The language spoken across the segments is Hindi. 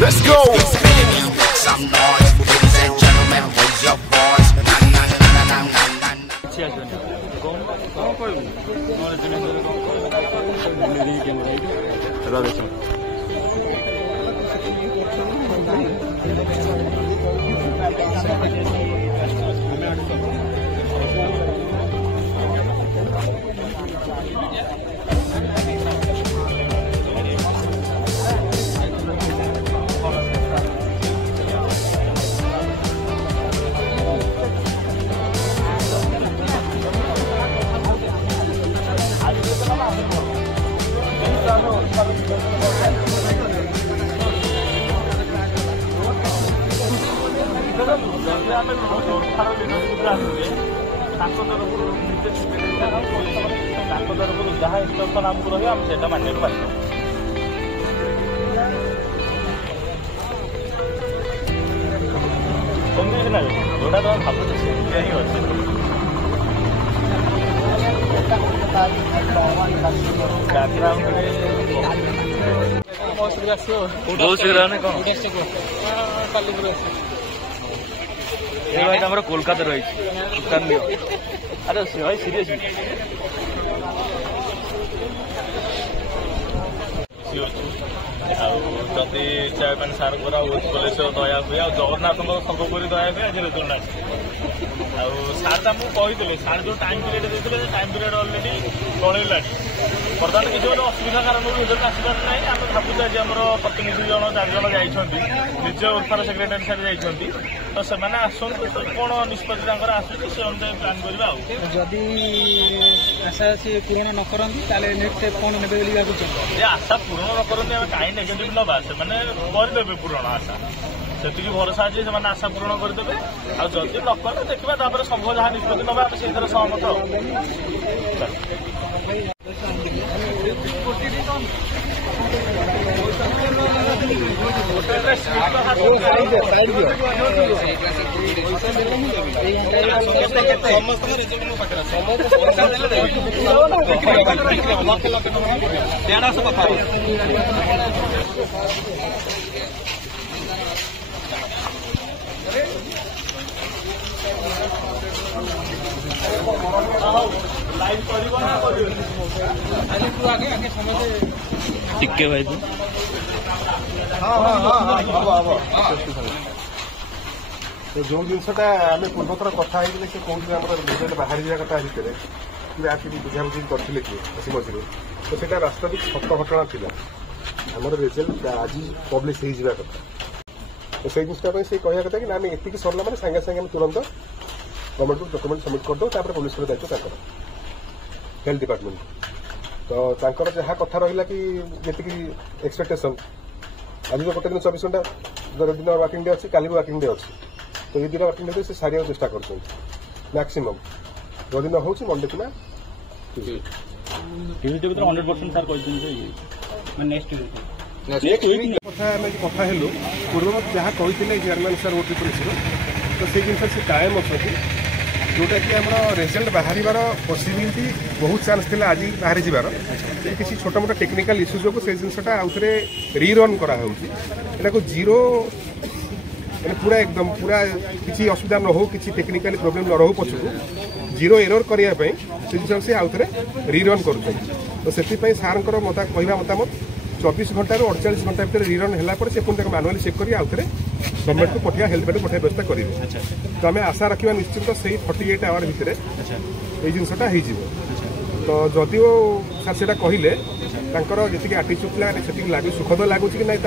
Let's go. Some noise, ladies and gentlemen, raise your voice. जहाँ इंस्ट्रक्शन आमको रही आम से मानने को बाध्य कमी ना जोटा तुम भाव ही अच्छे बहुत शीघ्र कौन भाई आम कोलकाता रही अरे भाई सीरियस जदि चेयरमैन सार पुलिस दया हुए जगन्नाथ सर्वोपरि दया हुए आज रेजल्ट आसार तो आमको कही सार जो टाइम पीरियड देते टाइम पीरियड अलरेडी पलैला बर्तमान किसी गोटे असुविधा कारण रिजल्ट आसपार ना आम भावुँ आज आम प्रतिनिधि जन 4 जन जाइए निज उर्फार सेक्रेटारी साहब जाइए तो से आसतु कौन निष्पत्ति आसूँ से अनुसार प्लां करवा जदि आशा सी पूरण न करते नेक्स्ट स्टेप कौन ने भाई आशा पूरण न करते कहीं नेगेटिव नवा से करदे पूरण आशा से भरोसा अच्छे से आशा पूरण करदे आदि न कले देखा संघ जहाँ निष्पत्ति नवा से सहमत टिके भाई तो जो जिनसा आम पूर्वतर कथा से कौन रिजल्ट बाहर जावा कथा भितर कि बुझाबुझी करते किए मझे तो सीटा वास्तविक सत घटना था आम रिजल्ट आज पब्लिश हो कथा तो से जिनटा से कह कथा कि आम ये सरला मैंने सागे सागे तुरंत गवर्नमेंट को डॉक्यूमेंट सबमिट करदे पुलिस दायित्व हेल्थ डिपार्टमेंट तो जहाँ कथा रहा कि जी एक्सपेक्टेशन आज तो गोटे दिन 24 घंटा दिन वर्किंग डे अच्छी काली वर्किंग डे अच्छी तो ये 2 वर्किंग डे से सारे चेष्टा कर मैक्सीम जो दिन हूँ मंडे की 100% सार कथा हेलु पूर्व जहाँ कही चेयरमैन सार ओटी पुलिस तो से जिन से कायम अच्छी जोटा कि आम रिजल्ट बाहर पसिबिलिटी बहुत चान्स थी आज बाहरी जबार किसी छोटा मोटा टेक्निकल इश्यू जो से जिनसा आउ थे रीरन करा जीरो पूरा एकदम पूरा किसी असुविधा न हो किसी टेक्निकल प्रोब्लेम न रहू पछकू जीरो एरर करने से जिन से आउ थे रीरन कर तो से सार कहवा मतामत 24 घंटा 48 घंटा भर रीरन है से पुणी मानुआली चेक कर आउ थे गवर्नमेंट को पठा हेल्थ बेड पठा व्यवस्था करेंगे तो आम आशा रखा निश्चित से 48 आवर भितर ये जिनसा हो तो जदिव सार से कहले जी आटीच्यूड लगू सुखद लगुच कि नहीं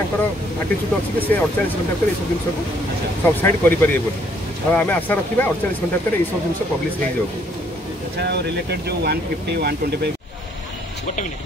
आटीच्यूड अच्छी कि 48 घंटा भर सब जिन को सबसाइड करेंगे आम आशा रखा 48 घंटा भर सब जिन पब्लिश हो जाओ रिलेटेड जो 150 125 गोटे मिनट